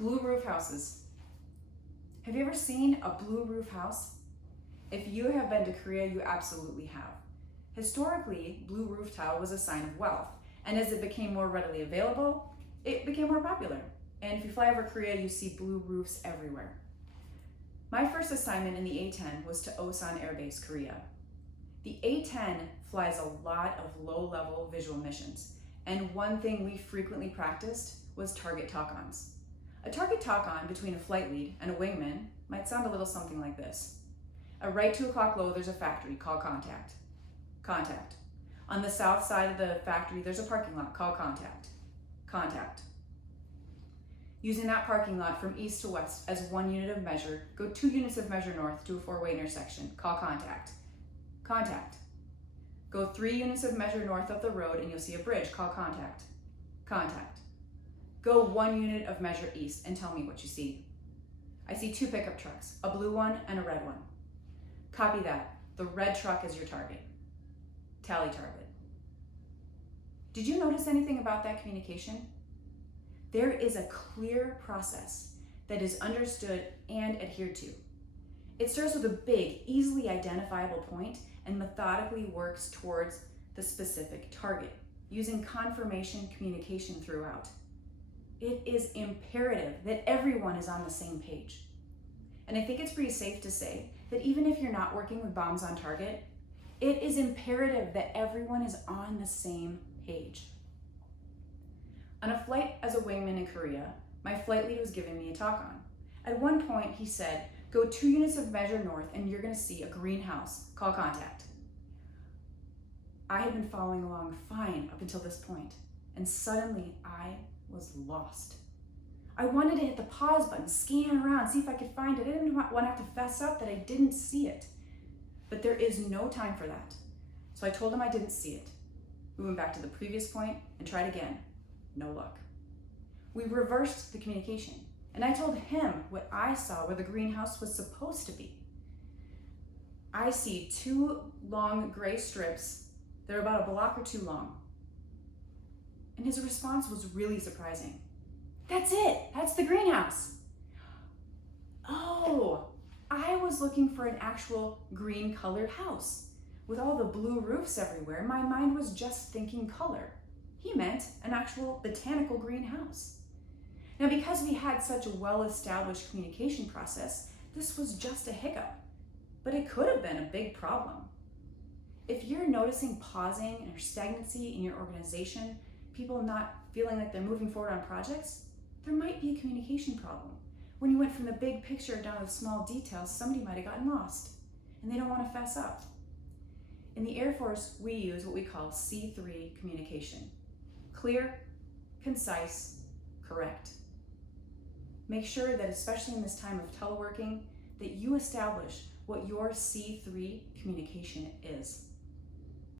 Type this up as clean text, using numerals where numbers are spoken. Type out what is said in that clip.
Blue roof houses. Have you ever seen a blue roof house? If you have been to Korea, you absolutely have. Historically, blue roof tile was a sign of wealth, and as it became more readily available, it became more popular. And if you fly over Korea, you see blue roofs everywhere. My first assignment in the A-10 was to Osan Air Base, Korea. The A-10 flies a lot of low-level visual missions, and one thing we frequently practiced was target talk-ons. A target talk-on between a flight lead and a wingman might sound a little something like this. Right 2 o'clock low, there's a factory, call contact. Contact. On the south side of the factory, there's a parking lot, call contact. Contact. Using that parking lot from east to west as 1 unit of measure, go 2 units of measure north to a 4-way intersection, call contact. Contact. Go 3 units of measure north of the road and you'll see a bridge, call contact. Contact. Go 1 unit of measure east and tell me what you see. I see 2 pickup trucks, a blue one and a red one. Copy that. The red truck is your target. Tally target. Did you notice anything about that communication? There is a clear process that is understood and adhered to. It starts with a big, easily identifiable point and methodically works towards the specific target, using confirmation communication throughout. It is imperative that everyone is on the same page. And I think it's pretty safe to say that even if you're not working with bombs on target, it is imperative that everyone is on the same page. On a flight as a wingman in Korea, my flight lead was giving me a talk on. At one point, he said, go 2 units of measure north and you're gonna see a greenhouse, call contact. I had been following along fine up until this point, and suddenly I was lost. I wanted to hit the pause button, scan around, see if I could find it. I didn't want to have to fess up that I didn't see it. But there is no time for that. So I told him I didn't see it. We went back to the previous point and tried again. No luck. We reversed the communication, and I told him what I saw where the greenhouse was supposed to be. I see 2 long gray strips that are about a block or 2 long. And his response was really surprising. That's it, that's the greenhouse. Oh, I was looking for an actual green colored house. With all the blue roofs everywhere, my mind was just thinking color. He meant an actual botanical greenhouse. Now, because we had such a well-established communication process, this was just a hiccup, but it could have been a big problem. If you're noticing pausing or stagnancy in your organization, people not feeling like they're moving forward on projects, there might be a communication problem. When you went from the big picture down to the small details, somebody might have gotten lost, and they don't want to fess up. In the Air Force, we use what we call C3 communication. Clear, concise, correct. Make sure that, especially in this time of teleworking, that you establish what your C3 communication is.